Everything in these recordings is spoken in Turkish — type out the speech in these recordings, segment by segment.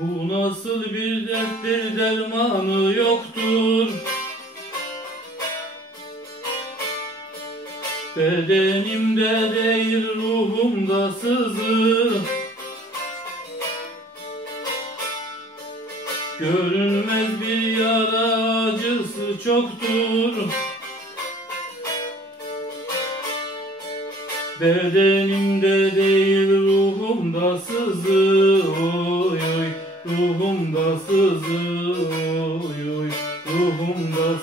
nasıl bir derttir dermanı yoktur. Bedenimde değil ruhumda sızı. Görünmez bir yara acısı çoktur. Bedenimde değil sızı oy oy Ruhumda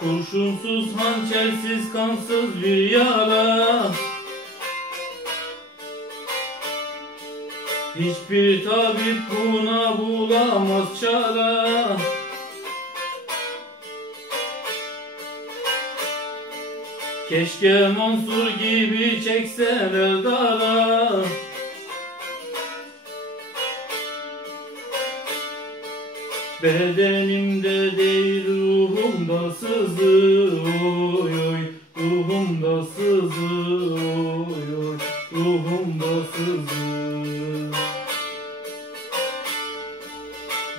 Kurşunsuz, hançersiz, kansız bir yara Hiçbir tabip buna bulamaz çare. Keşke Mansur gibi çekseler dara. Bedenimde değil ruhumda sızı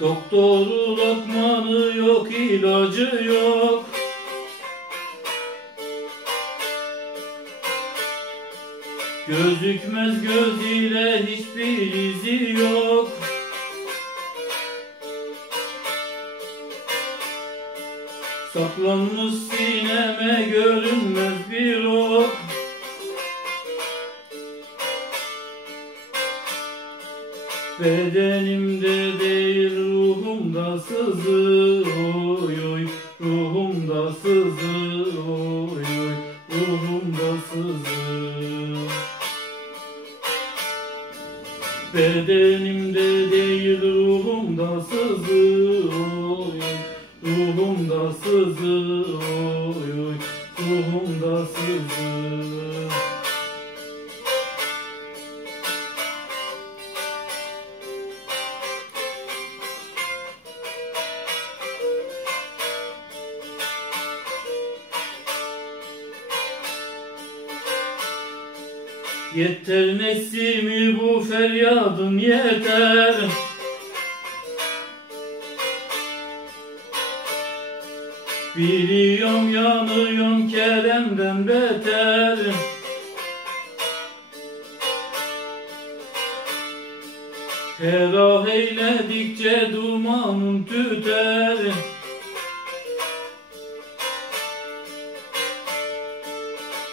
Doktoru lokmanı yok ilacı yok. Gözükmez göz ile hiçbir izi yok. Saklanmış sineme görünmez bir ok. Bedenimde değil sızı oy Ruhumda sızı oy Ruhumda sızı. Bedenimde değil ruhumda sızı oy Ruhumda sızı oy. Ruhumda sızı Yeter nesimi bu feryadım yeter? Biliyorum yanıyorum Kerem'den beter. Her ah eyledikçe dumanım tüter